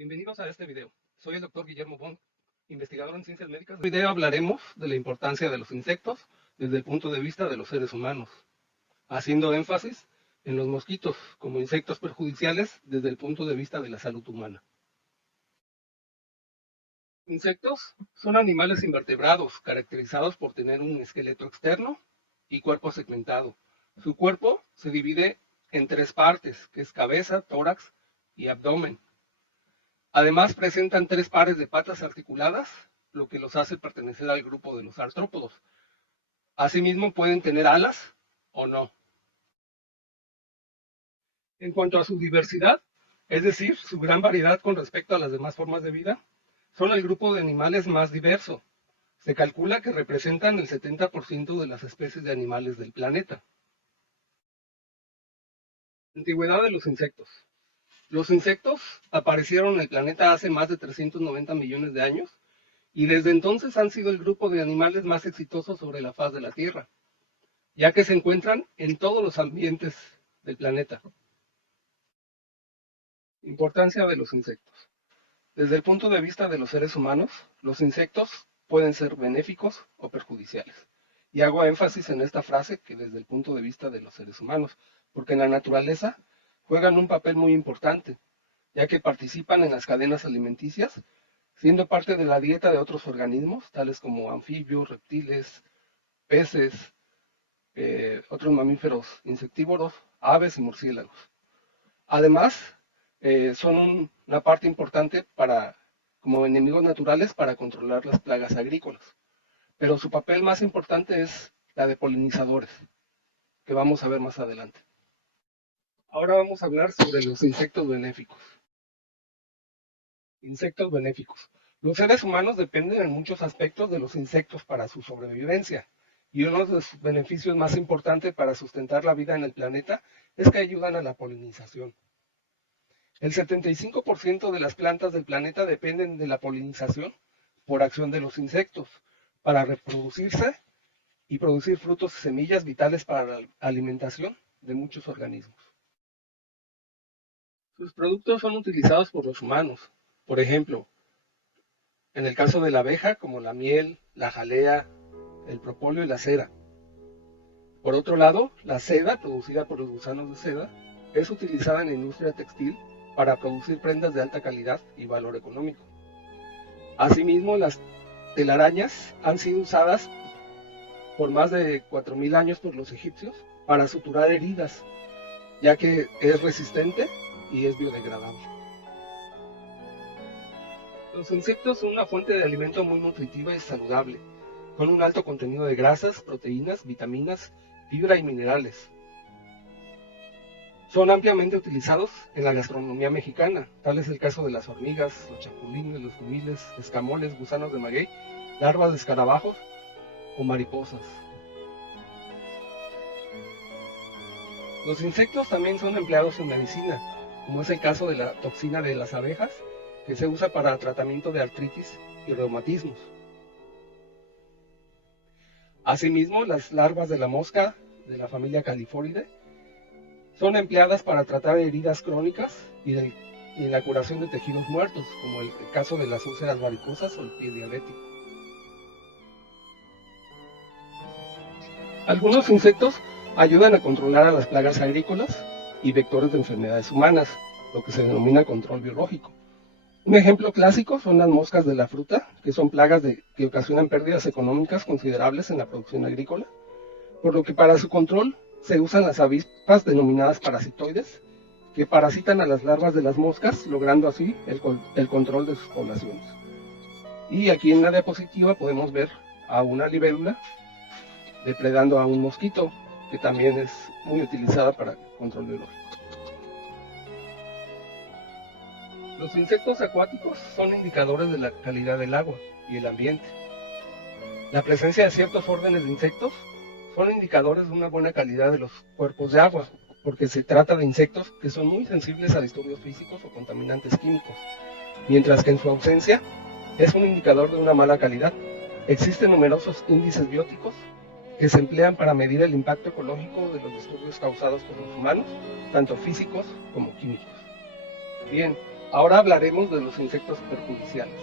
Bienvenidos a este video. Soy el Dr. Guillermo Bond, investigador en ciencias médicas. En este video hablaremos de la importancia de los insectos desde el punto de vista de los seres humanos, haciendo énfasis en los mosquitos como insectos perjudiciales desde el punto de vista de la salud humana. Insectos son animales invertebrados caracterizados por tener un esqueleto externo y cuerpo segmentado. Su cuerpo se divide en tres partes, que es cabeza, tórax y abdomen. Además presentan tres pares de patas articuladas, lo que los hace pertenecer al grupo de los artrópodos. Asimismo pueden tener alas o no. En cuanto a su diversidad, es decir, su gran variedad con respecto a las demás formas de vida, son el grupo de animales más diverso. Se calcula que representan el 70% de las especies de animales del planeta. Antigüedad de los insectos. Los insectos aparecieron en el planeta hace más de 390 millones de años y desde entonces han sido el grupo de animales más exitosos sobre la faz de la Tierra, ya que se encuentran en todos los ambientes del planeta. Importancia de los insectos. Desde el punto de vista de los seres humanos, los insectos pueden ser benéficos o perjudiciales. Y hago énfasis en esta frase que desde el punto de vista de los seres humanos, porque en la naturaleza juegan un papel muy importante, ya que participan en las cadenas alimenticias, siendo parte de la dieta de otros organismos, tales como anfibios, reptiles, peces, otros mamíferos insectívoros, aves y murciélagos. Además, son una parte importante como enemigos naturales para controlar las plagas agrícolas. Pero su papel más importante es la de polinizadores, que vamos a ver más adelante. Ahora vamos a hablar sobre los insectos benéficos. Insectos benéficos. Los seres humanos dependen en muchos aspectos de los insectos para su sobrevivencia, y uno de sus beneficios más importantes para sustentar la vida en el planeta es que ayudan a la polinización. El 75% de las plantas del planeta dependen de la polinización por acción de los insectos para reproducirse y producir frutos y semillas vitales para la alimentación de muchos organismos. Sus productos son utilizados por los humanos, por ejemplo, en el caso de la abeja, como la miel, la jalea, el propóleo y la cera. Por otro lado, la seda, producida por los gusanos de seda, es utilizada en la industria textil para producir prendas de alta calidad y valor económico. Asimismo, las telarañas han sido usadas por más de 4000 años por los egipcios para suturar heridas, ya que es resistente y es biodegradable. Los insectos son una fuente de alimento muy nutritiva y saludable, con un alto contenido de grasas, proteínas, vitaminas, fibra y minerales. Son ampliamente utilizados en la gastronomía mexicana, tal es el caso de las hormigas, los chapulines, los humiles, escamoles, gusanos de maguey, larvas de escarabajos o mariposas. Los insectos también son empleados en medicina, como es el caso de la toxina de las abejas, que se usa para tratamiento de artritis y reumatismos. Asimismo, las larvas de la mosca de la familia Califoridae son empleadas para tratar heridas crónicas y en la curación de tejidos muertos, como el caso de las úlceras varicosas o el pie diabético. Algunos insectos ayudan a controlar a las plagas agrícolas y vectores de enfermedades humanas, lo que se denomina control biológico. Un ejemplo clásico son las moscas de la fruta, que son plagas que ocasionan pérdidas económicas considerables en la producción agrícola, por lo que para su control se usan las avispas denominadas parasitoides, que parasitan a las larvas de las moscas, logrando así el control de sus poblaciones. Y aquí en la diapositiva podemos ver a una libélula depredando a un mosquito, que también es muy utilizada para control biológico. Los insectos acuáticos son indicadores de la calidad del agua y el ambiente. La presencia de ciertos órdenes de insectos son indicadores de una buena calidad de los cuerpos de agua, porque se trata de insectos que son muy sensibles a disturbios físicos o contaminantes químicos, mientras que en su ausencia es un indicador de una mala calidad. Existen numerosos índices bióticos que se emplean para medir el impacto ecológico de los disturbios causados por los humanos, tanto físicos como químicos. Bien, Ahora hablaremos de los insectos perjudiciales.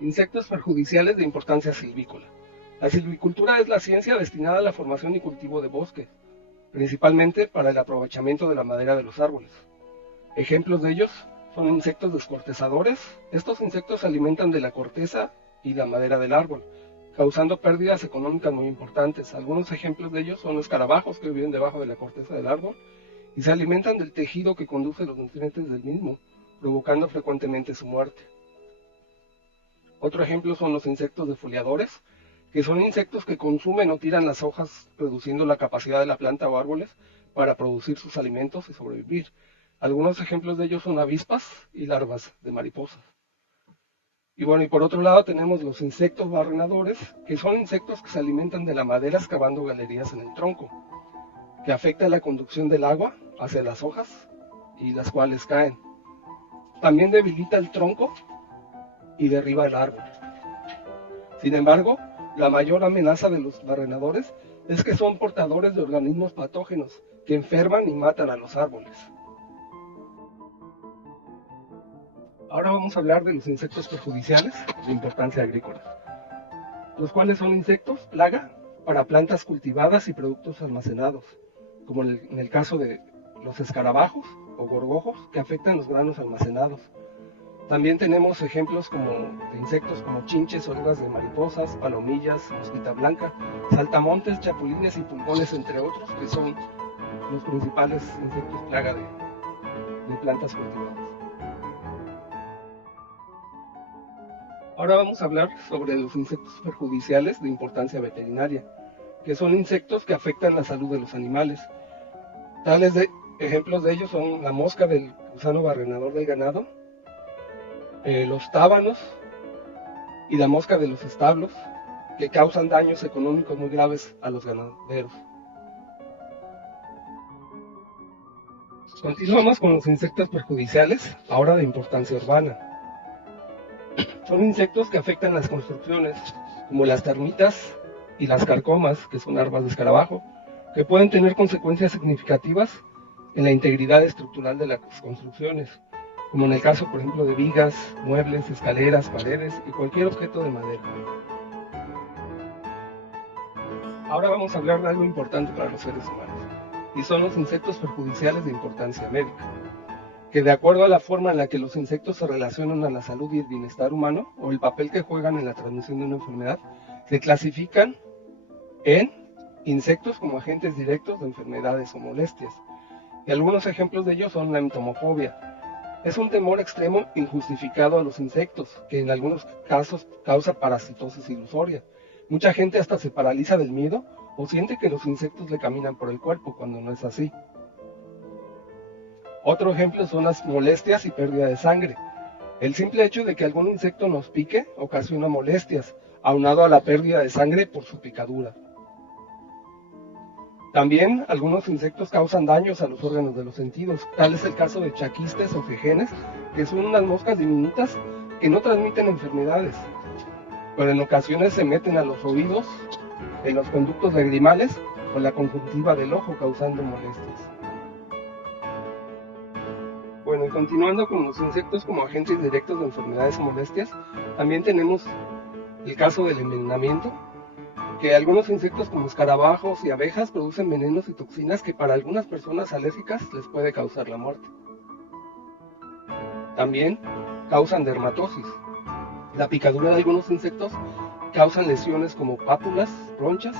Insectos perjudiciales de importancia silvícola. La silvicultura es la ciencia destinada a la formación y cultivo de bosques, principalmente para el aprovechamiento de la madera de los árboles. Ejemplos de ellos son insectos descortezadores. Estos insectos se alimentan de la corteza y la madera del árbol, causando pérdidas económicas muy importantes. Algunos ejemplos de ellos son los escarabajos que viven debajo de la corteza del árbol y se alimentan del tejido que conduce los nutrientes del mismo, provocando frecuentemente su muerte. Otro ejemplo son los insectos defoliadores, que son insectos que consumen o tiran las hojas, reduciendo la capacidad de la planta o árboles para producir sus alimentos y sobrevivir. Algunos ejemplos de ellos son avispas y larvas de mariposas. Y por otro lado tenemos los insectos barrenadores, que son insectos que se alimentan de la madera excavando galerías en el tronco, que afecta la conducción del agua hacia las hojas y las cuales caen. También debilita el tronco y derriba el árbol. Sin embargo, la mayor amenaza de los barrenadores es que son portadores de organismos patógenos que enferman y matan a los árboles. Ahora vamos a hablar de los insectos perjudiciales de importancia agrícola, los cuales son insectos plaga para plantas cultivadas y productos almacenados, como en el caso de los escarabajos o gorgojos que afectan los granos almacenados. También tenemos ejemplos de insectos como chinches, orugas de mariposas, palomillas, mosquita blanca, saltamontes, chapulines y pulgones, entre otros, que son los principales insectos plaga de plantas cultivadas. Ahora vamos a hablar sobre los insectos perjudiciales de importancia veterinaria, que son insectos que afectan la salud de los animales. Ejemplos de ellos son la mosca del gusano barrenador del ganado, los tábanos y la mosca de los establos, que causan daños económicos muy graves a los ganaderos. Continuamos con los insectos perjudiciales, ahora de importancia urbana. Son insectos que afectan las construcciones, como las termitas y las carcomas, que son larvas de escarabajo, que pueden tener consecuencias significativas en la integridad estructural de las construcciones, como en el caso, por ejemplo, de vigas, muebles, escaleras, paredes y cualquier objeto de madera. Ahora vamos a hablar de algo importante para los seres humanos, y son los insectos perjudiciales de importancia médica, que de acuerdo a la forma en la que los insectos se relacionan a la salud y el bienestar humano, o el papel que juegan en la transmisión de una enfermedad, se clasifican en insectos como agentes directos de enfermedades o molestias. Y algunos ejemplos de ellos son la entomofobia. Es un temor extremo injustificado a los insectos, que en algunos casos causa parasitosis ilusoria. Mucha gente hasta se paraliza del miedo o siente que los insectos le caminan por el cuerpo, cuando no es así. Otro ejemplo son las molestias y pérdida de sangre. El simple hecho de que algún insecto nos pique ocasiona molestias, aunado a la pérdida de sangre por su picadura. También algunos insectos causan daños a los órganos de los sentidos. Tal es el caso de chaquistes o jejenes, que son unas moscas diminutas que no transmiten enfermedades, pero en ocasiones se meten a los oídos, en los conductos lagrimales o en la conjuntiva del ojo, causando molestias. Y continuando con los insectos como agentes directos de enfermedades o molestias, también tenemos el caso del envenenamiento, que algunos insectos como escarabajos y abejas producen venenos y toxinas que para algunas personas alérgicas les puede causar la muerte. También causan dermatosis. La picadura de algunos insectos causan lesiones como pápulas, ronchas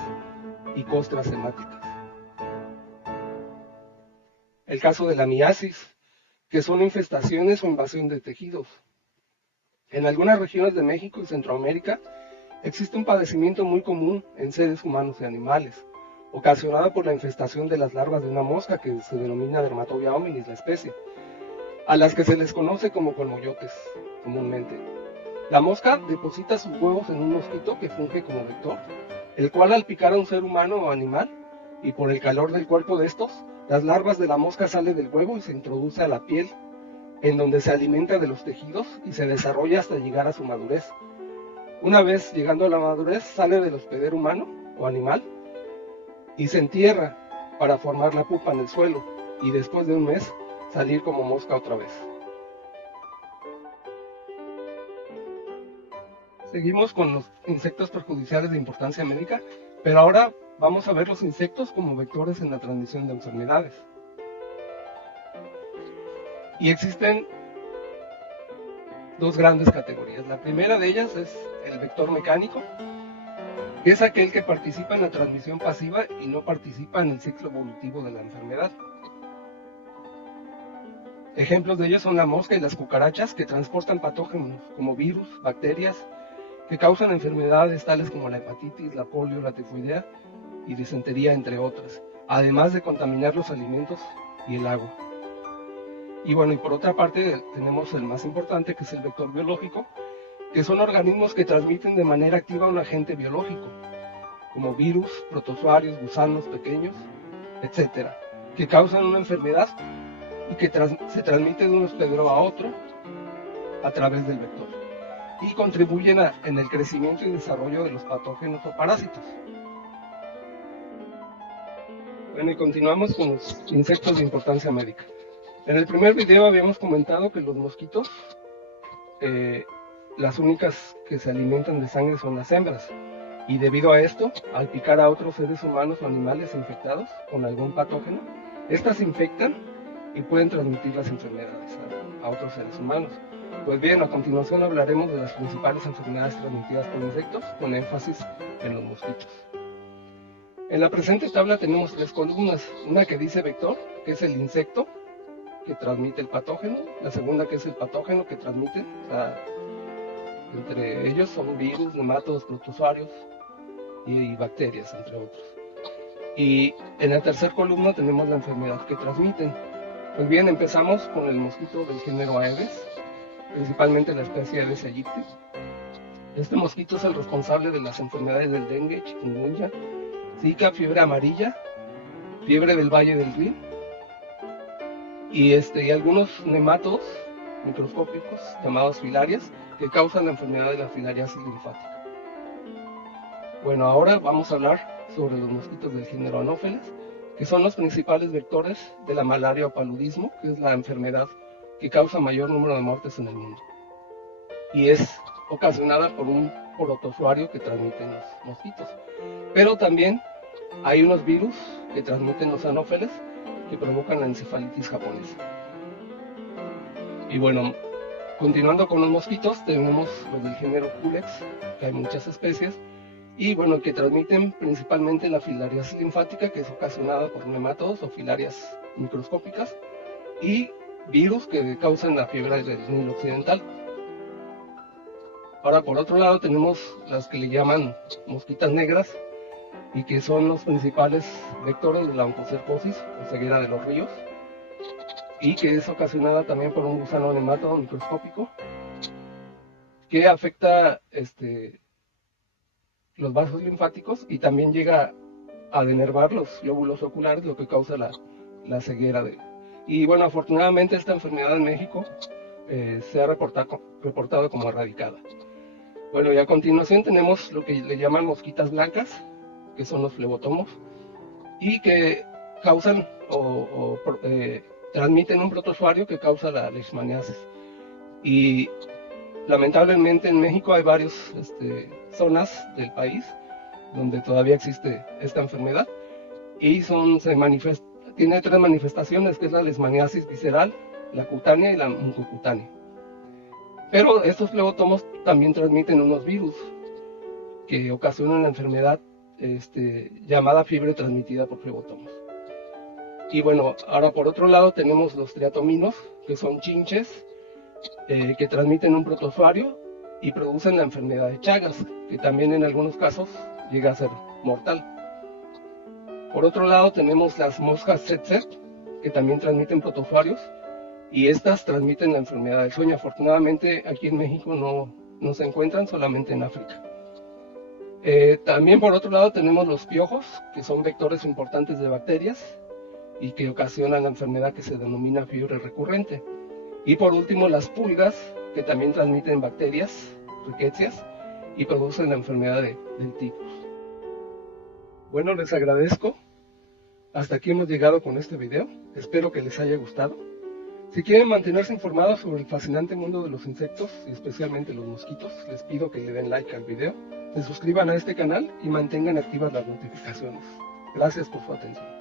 y costras hemáticas. El caso de la miasis, que son infestaciones o invasión de tejidos. En algunas regiones de México y Centroamérica existe un padecimiento muy común en seres humanos y animales, ocasionado por la infestación de las larvas de una mosca que se denomina Dermatobia hominis, la especie, a las que se les conoce como colmoyotes comúnmente. La mosca deposita sus huevos en un mosquito que funge como vector, el cual al picar a un ser humano o animal, y por el calor del cuerpo de estos, las larvas de la mosca salen del huevo y se introduce a la piel, en donde se alimenta de los tejidos y se desarrolla hasta llegar a su madurez. Una vez llegando a la madurez, sale del hospedero humano o animal y se entierra para formar la pupa en el suelo, y después de un mes salir como mosca otra vez. Seguimos con los insectos perjudiciales de importancia médica, pero ahora vamos a ver los insectos como vectores en la transmisión de enfermedades. Y existen dos grandes categorías. La primera de ellas es el vector mecánico, que es aquel que participa en la transmisión pasiva y no participa en el ciclo evolutivo de la enfermedad. Ejemplos de ellos son la mosca y las cucarachas, que transportan patógenos como virus, bacterias, que causan enfermedades tales como la hepatitis, la polio, la tifoidea y disentería, entre otras, además de contaminar los alimentos y el agua. Y bueno, y por otra parte tenemos el más importante, que es el vector biológico, que son organismos que transmiten de manera activa un agente biológico, como virus, protozoarios, gusanos pequeños, etcétera, que causan una enfermedad y que se transmite de un hospedero a otro a través del vector, y contribuyen en el crecimiento y desarrollo de los patógenos o parásitos. Bueno, y continuamos con los insectos de importancia médica. En el primer video habíamos comentado que los mosquitos, las únicas que se alimentan de sangre son las hembras, y debido a esto, al picar a otros seres humanos o animales infectados con algún patógeno, estas infectan y pueden transmitir las enfermedades a otros seres humanos. Pues bien, a continuación hablaremos de las principales enfermedades transmitidas por insectos, con énfasis en los mosquitos. En la presente tabla tenemos tres columnas: una que dice vector, que es el insecto que transmite el patógeno; la segunda, que es el patógeno que transmite, entre ellos son virus, nematodos, protozoarios y bacterias, entre otros. Y en la tercera columna tenemos la enfermedad que transmiten. Pues bien, empezamos con el mosquito del género Aedes, principalmente la especie Aedes aegypti. Este mosquito es el responsable de las enfermedades del dengue, chikungunya, zika, fiebre amarilla, fiebre del Valle del Rin, y algunos nematodos microscópicos llamados filarias, que causan la enfermedad de la filariasis linfática. Bueno, ahora vamos a hablar sobre los mosquitos del género Anopheles, que son los principales vectores de la malaria o paludismo, que es la enfermedad que causa mayor número de muertes en el mundo, y es ocasionada por un protozoario que transmiten los mosquitos. Pero también hay unos virus que transmiten los anófeles que provocan la encefalitis japonesa. Y bueno, continuando con los mosquitos, tenemos los del género Culex, que hay muchas especies, y bueno, que transmiten principalmente la filariasis linfática, que es ocasionada por nematodos o filarias microscópicas, y virus que causan la fiebre del Nilo occidental. Ahora, por otro lado, tenemos las que le llaman mosquitas negras, y que son los principales vectores de la oncocercosis o ceguera de los ríos, y que es ocasionada también por un gusano nematodo microscópico que afecta los vasos linfáticos y también llega a denervar los glóbulos oculares, lo que causa la ceguera. Y bueno, afortunadamente esta enfermedad en México se ha reportado como erradicada. Bueno, y a continuación tenemos lo que le llaman mosquitas blancas, que son los flebotomos, y que causan transmiten un protozoario que causa la leishmaniasis. Y lamentablemente en México hay varias zonas del país donde todavía existe esta enfermedad, y tiene tres manifestaciones, que es la leishmaniasis visceral, la cutánea y la mucocutánea. Pero estos flebotomos también transmiten unos virus que ocasionan la enfermedad llamada fiebre transmitida por flebotomos. Y bueno, ahora por otro lado tenemos los triatominos, que son chinches que transmiten un protozoario y producen la enfermedad de Chagas, que también en algunos casos llega a ser mortal. Por otro lado tenemos las moscas tsetse, que también transmiten protozoarios, y estas transmiten la enfermedad del sueño. Afortunadamente aquí en México no se encuentran, solamente en África. También por otro lado tenemos los piojos, que son vectores importantes de bacterias y que ocasionan la enfermedad que se denomina fiebre recurrente. Y por último las pulgas, que también transmiten bacterias, rickettsias, y producen la enfermedad del tifus. Bueno, les agradezco. Hasta aquí hemos llegado con este video. Espero que les haya gustado. Si quieren mantenerse informados sobre el fascinante mundo de los insectos, y especialmente los mosquitos, les pido que le den like al video, se suscriban a este canal y mantengan activas las notificaciones. Gracias por su atención.